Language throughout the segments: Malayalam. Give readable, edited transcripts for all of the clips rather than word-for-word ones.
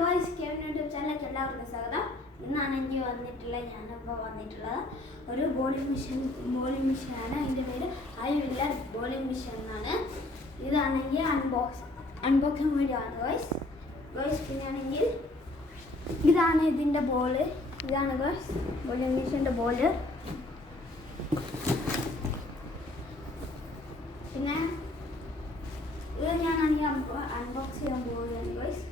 ഗോയ്സ് കെവിൻ യൂട്യൂബ് ചാനലിലേക്ക് എല്ലാവർക്കും സ്വാഗതം. ഇന്നാണ് എനിക്ക് ഞാനിപ്പോൾ വന്നിട്ടുള്ളത് ഒരു ബോളിംഗ് മെഷീനാണ്. അതിൻ്റെ പേര് ഐവില്ല ബോളിംഗ് മെഷീൻ എന്നാണ്. ഇതാണെങ്കിൽ അൺബോക്സിങ് വീഡിയോ ആണ് ഗോയ്സ്. പിന്നെയാണെങ്കിൽ ഇതാണ് ഇതിൻ്റെ ബോള്. ഇതാണ് ഗോയ്സ് ബോളിംഗ് മെഷീൻ്റെ ബോള്. പിന്നെ ഇത് ഞാനാണെങ്കിൽ അൺബോക്സ് ചെയ്യാൻ പോവുകയാണ് ഗോയ്സ്.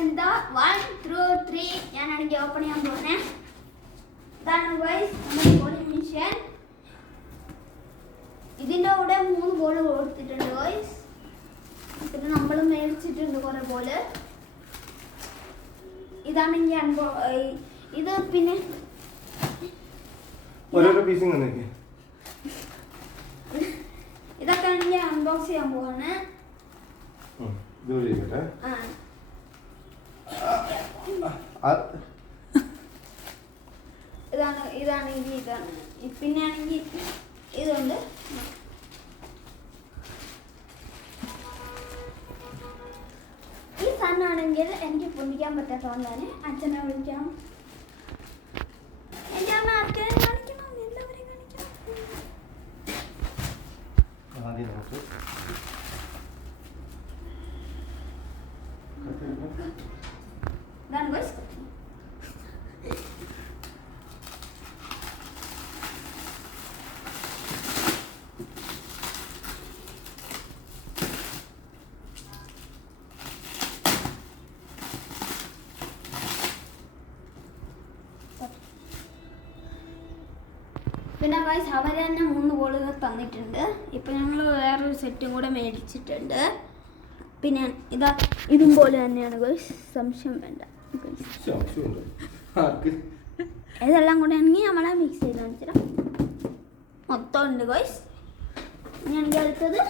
എന്താ 1 2 3 ഞാനാണെങ്കിൽ ഓപ്പൺ ചെയ്യാൻ പോകുന്നത്. ഇതാണ് ഗോയ്സ് നമ്മുടെ ബോളിംഗ് മെഷീൻ. ഇതിൻ്റെ കൂടെ 3 ബോൾ കൊടുത്തിട്ടുണ്ട് ഗോയ്സ്. പിന്നെ നമ്മൾ മേടിച്ചിട്ടുണ്ട് കുറേ ബോള്. ഇതാണെങ്കിൽ ഇത് പിന്നെ ഇതൊക്കെ ആണെങ്കിൽ അൺബോക്സ് ചെയ്യാൻ പോവാണ്. ഇതാണെങ്കിൽ പിന്നെ ആണെങ്കിൽ ഇതുണ്ട്. ഈ സാധനമാണെങ്കിൽ എനിക്ക് പൊന്തിക്കാൻ പറ്റാത്തതുകൊണ്ടാണ് അച്ഛനെ വിളിക്കാം. എൻ്റെ അമ്മ അച്ഛനെ കാണിക്കണം, എല്ലാവരെയും കാണിക്കണം. ഇതാണ് ഗോയ്സ്. പിന്നെ ഗോയ്സ് അവർ തന്നെ 3 ബോളുകൾ തന്നിട്ടുണ്ട്. ഇപ്പം ഞങ്ങൾ വേറൊരു സെറ്റും കൂടെ മേടിച്ചിട്ടുണ്ട്. പിന്നെ ഇതും പോലെ തന്നെയാണ് ഗോയ്സ്, സംശയം വേണ്ട. ഇതെല്ലാം കൂടെ ആണെങ്കിൽ നമ്മളെ മിക്സ് ചെയ്ത് കാണിച്ചാൽ മൊത്തം ഉണ്ട് ഗോയ്സ്. ഇനിയാണെങ്കിൽ അടുത്തത്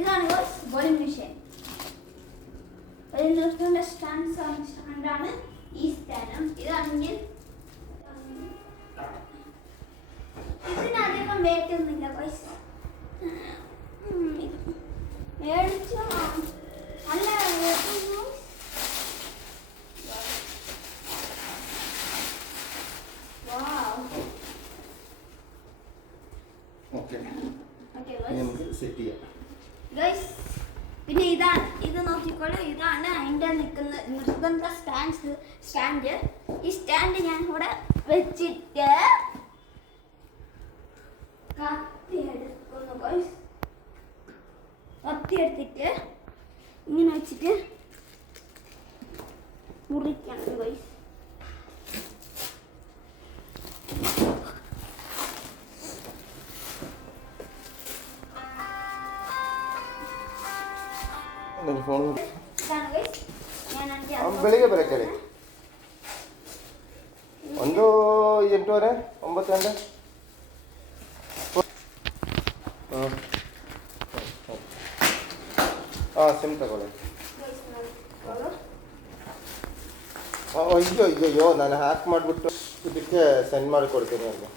ഇതാണ് ഗോയ്സ് ബോളിംഗ് മെഷീൻ. സ്റ്റാൻഡാണ് ഈ സ്റ്റാൻഡും. ഇതാണെങ്കിൽ ഇതിനധികം വെയിറ്റ് ഒന്നുമില്ല ഗോയ്സ്. മേടിച്ചോ നല്ല പിന്നെ ഇത് നോക്കിക്കോളൂ. ഇതാണ് അതിൻ്റെ നിർബന്ധ സ്റ്റാൻഡ്. ഈ സ്റ്റാൻഡ് ഞാൻ ഇവിടെ വെച്ചിട്ട് കത്തി എടുത്തിട്ട് ഇങ്ങനെ വെച്ചിട്ട് മുറിക്കണം ഗോയ്സ്. ಬೆಳಿಗ್ಗೆ ಬರಕ್ಕೆ ಹೇಳಿ. 1 8 9 ಗಂಟೆ. ಸಿಮ್ ತಗೊಳ್ಳಿ. ಅಯ್ಯೋ ನಾನು ಹ್ಯಾಕ್ ಮಾಡಿಬಿಟ್ಟು ಇದಕ್ಕೆ ಸೆಂಡ್ ಮಾಡಿ ಕೊಡ್ತೀನಿ ಅಲ್ಲಿ.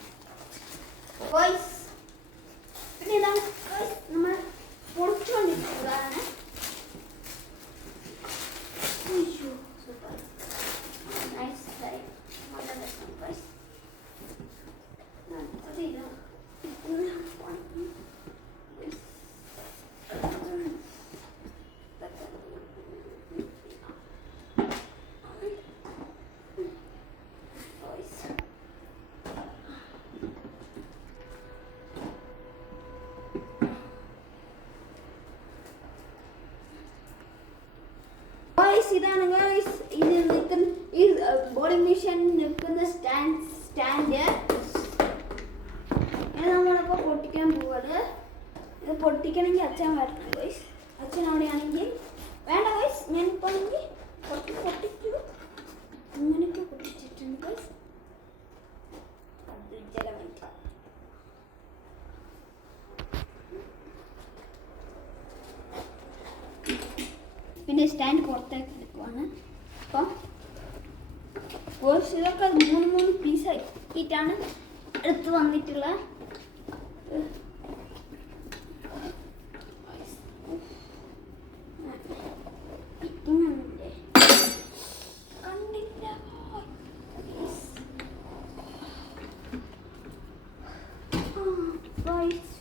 ഇതാണ് ഗോയ്സ് ഈ ബോളിംഗ് മെഷീൻ നിൽക്കുന്ന സ്റ്റാൻഡ്. ഇത് നമ്മളിപ്പോൾ പൊട്ടിക്കാൻ പോവാണ്. ഇത് പൊട്ടിക്കണമെങ്കിൽ അച്ഛൻ വരണം ഗോയ്സ്. അച്ഛൻ അവിടെയാണെങ്കിൽ വേണ്ട ഗോയ്സ്. ഞാനിപ്പോൾ ആണെങ്കിൽ പൊട്ടിച്ചു അങ്ങനെയൊക്കെ പൊട്ടിച്ചിട്ടുണ്ട് ഗോയ്സ്. പിന്നെ സ്റ്റാൻഡ് പുറത്തേക്ക് എടുക്കുവാണ്. അപ്പം കോഴ്സ് ഇതൊക്കെ 3 പീസാക്കിയിട്ടാണ് എടുത്ത് വന്നിട്ടുള്ളത്.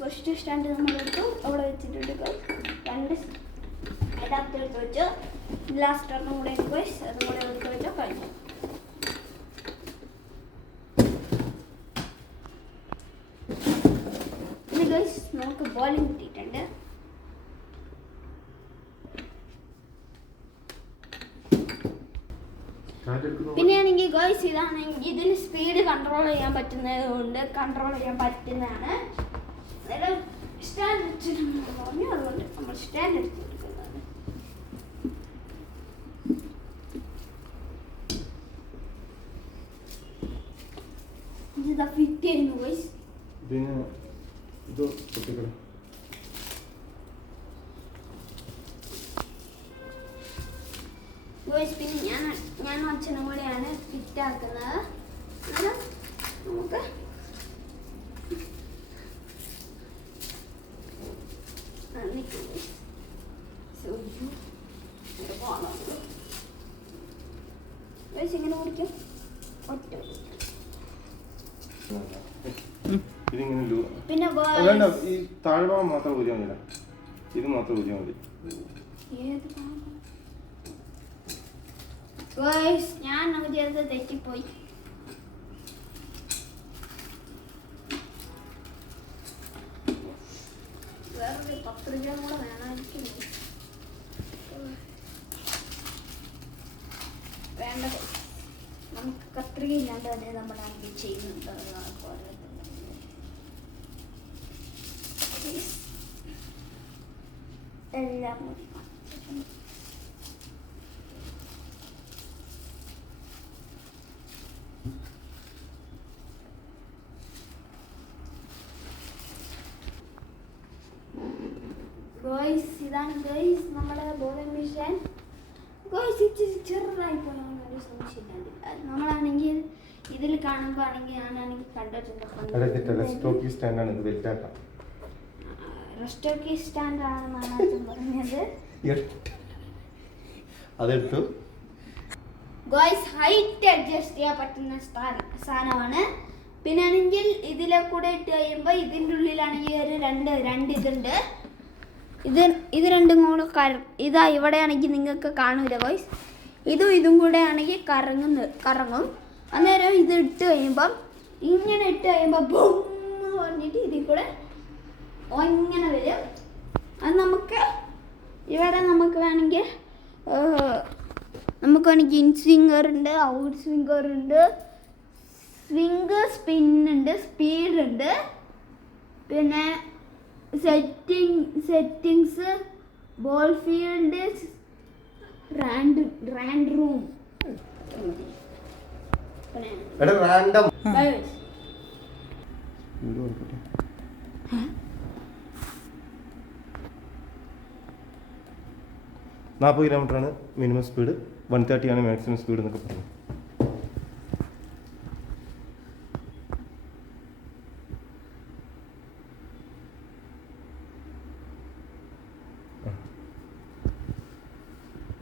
ഫസ്റ്റ് സ്റ്റാൻഡ് നമ്മളെടുത്തു അവിടെ വെച്ചിട്ടുണ്ട്. രണ്ട് അഡാപ്റ്റർ എടുത്ത് വെച്ചു. ലാസ്റ്റ് ഒന്നും കൂടെ അതും കൂടെ എടുത്ത് വെച്ചാൽ കഴിഞ്ഞു. പിന്നെ ഗൈസ് നമുക്ക് ബോളിംഗ് കിട്ടിയിട്ടുണ്ട്. പിന്നെ ആണെങ്കിൽ ഗോയ്സ് ഇതാണെങ്കിൽ ഇതിന് സ്പീഡ് കൺട്രോൾ ചെയ്യാൻ പറ്റുന്നതുകൊണ്ട് പറ്റുന്നതാണ്. സ്റ്റാൻഡ് വെച്ചിട്ടുണ്ടെന്ന് പറഞ്ഞു, അതുകൊണ്ട് നമ്മൾ സ്റ്റാൻഡ് എടുത്ത് കൊടുക്കുന്നതാണ്. ഇതാ ഫിറ്റ് ചെയ്യുന്നു ഗോയ്സ്. ഗോയ്സ് പിന്നെ ഞാനും അച്ഛനും കൂടെയാണ് ഫിറ്റ് ആക്കുന്നത്. നമുക്ക് ഇങ്ങനെ ഓടിക്കും. പിന്നെ ഈ താഴ്ഭാഗം മാത്രം ഊരിയാൽ മതി, ഇത് മാത്രം ഊരിയാൽ മതി. ഞാൻ ഊരിയത് തെറ്റിപ്പോയി. വേറൊരു 10 രൂപ കൂടെ വേണമായിരിക്കും. വേണ്ടത് നമുക്ക് കത്രിക ഇല്ലാണ്ട് തന്നെ നമ്മളാണെങ്കിൽ ചെയ്യുന്നുണ്ട്. എല്ലാം ഗോയ്സ് ഇതാണ് ഗോയ്സ് നമ്മുടെ ബോളിംഗ് മെഷീൻ. ഗോയ്സ് ചെറുതായി പോയാണ് ഒരു സംശയമില്ലാണ്ട്. നമ്മളാണെങ്കിൽ ഇതിൽ കാണുമ്പോൾ ആണെങ്കിൽ ഞാനാണെങ്കിൽ കണ്ടിട്ടുണ്ട്. റെസ്റ്റോക്കി സ്റ്റാൻഡ് ആണെന്നാണ് അച്ഛൻ പറഞ്ഞത്. അതെടുത്തു ഗോയ്സ് ഹൈറ്റ് അഡ്ജസ്റ്റ് ചെയ്യാൻ പറ്റുന്ന സാധനമാണ്. പിന്നെ ആണെങ്കിൽ ഇതിലെ കൂടെ ഇട്ട് കഴിയുമ്പോൾ ഇതിൻ്റെ ഉള്ളിലാണെങ്കിൽ ഒരു രണ്ട് ഇതുണ്ട്. ഇത് രണ്ടും കൂടെ ഇതാ ഇവിടെയാണെങ്കിൽ നിങ്ങൾക്ക് കാണൂല ഗോയ്സ്. ഇതും കൂടെ ആണെങ്കിൽ കറങ്ങും. അന്നേരം ഇത് ഇട്ട് കഴിയുമ്പം ഇങ്ങനെ ഇട്ട് കഴിയുമ്പോൾ ബും എന്ന് പറഞ്ഞിട്ട് ഇതിൽ കൂടെ ഇങ്ങനെ വരും. അത് ഇവിടെ നമുക്ക് വേണമെങ്കിൽ ഇൻ സ്വിംഗർ ഉണ്ട്, ഔട്ട് സ്വിംഗർ ഉണ്ട്, സ്പിന്നുണ്ട്, സ്പീഡ് പിന്നെ settings, ball field, random. Random 40 കിലോമീറ്ററാണ് മിനിമം സ്പീഡ്, 130 ആണ് മാക്സിമം സ്പീഡ് എന്നൊക്കെ പറഞ്ഞു.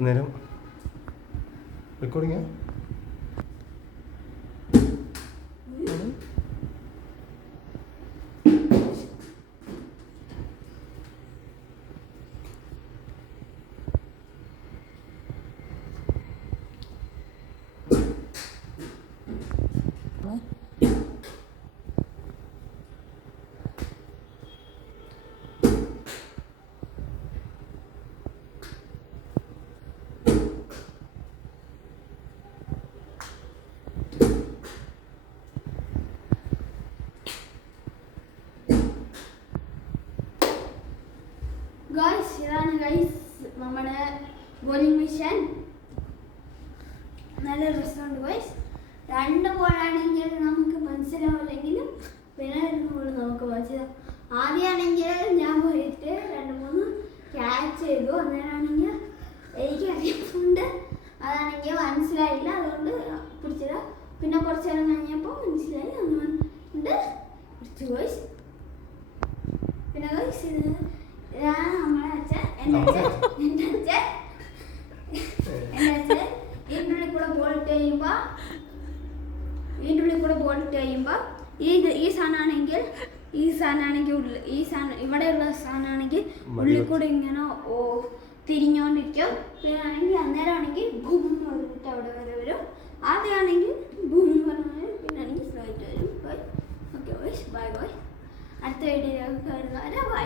നേരം റെക്കോർഡിങ്ങാ? ഇതാണ് ഗൈസ് നമ്മുടെ ബോളിംഗ് മെഷീൻ. നല്ല രസമുണ്ട് ഗൈസ്. 2 ബോളാണെങ്കിൽ നമുക്ക് മനസ്സിലാവില്ലെങ്കിലും പിന്നെ 2 ബോൾ നമുക്ക് മനസ്സിലാവും. ആദ്യമാണെങ്കിൽ ഞാൻ പോയിട്ട് 2-3 ക്യാച്ച് ചെയ്തു. അന്നേരമാണെങ്കിൽ എനിക്കറിയാവുന്നുണ്ട് അതാണെങ്കിൽ മനസ്സിലായില്ല, അതുകൊണ്ട് പിടിച്ചത്. പിന്നെ കുറച്ച് നേരം കഴിഞ്ഞപ്പോൾ മനസ്സിലായി, അതുകൊണ്ട് പിടിച്ചു ഗൈസ്. guys, ഇതാണ് നമ്മുടെ അച്ഛൻ. എൻ്റെ അച്ഛൻ ഇതിൻ്റെ ഉള്ളിൽ കൂടെ ബോൾട്ട് ചെയ്യുമ്പോൾ ഈ സാധനമാണെങ്കിൽ ഇവിടെയുള്ള സാധനമാണെങ്കിൽ ഉള്ളിൽ കൂടെ ഇങ്ങനെ തിരിഞ്ഞോണ്ടിരിക്കും. പിന്നെ ആണെങ്കിൽ അന്നേരമാണെങ്കിൽ ഭൂം പറഞ്ഞിട്ട് അവിടെ വരെ വരും. ആദ്യമാണെങ്കിൽ ഭൂം പറഞ്ഞു, പിന്നെ ആണെങ്കിൽ സ്ലോയിട്ട് വരും. Okay bye bye. അടുത്ത വീഡിയോ വരുന്നവരെ ബൈ.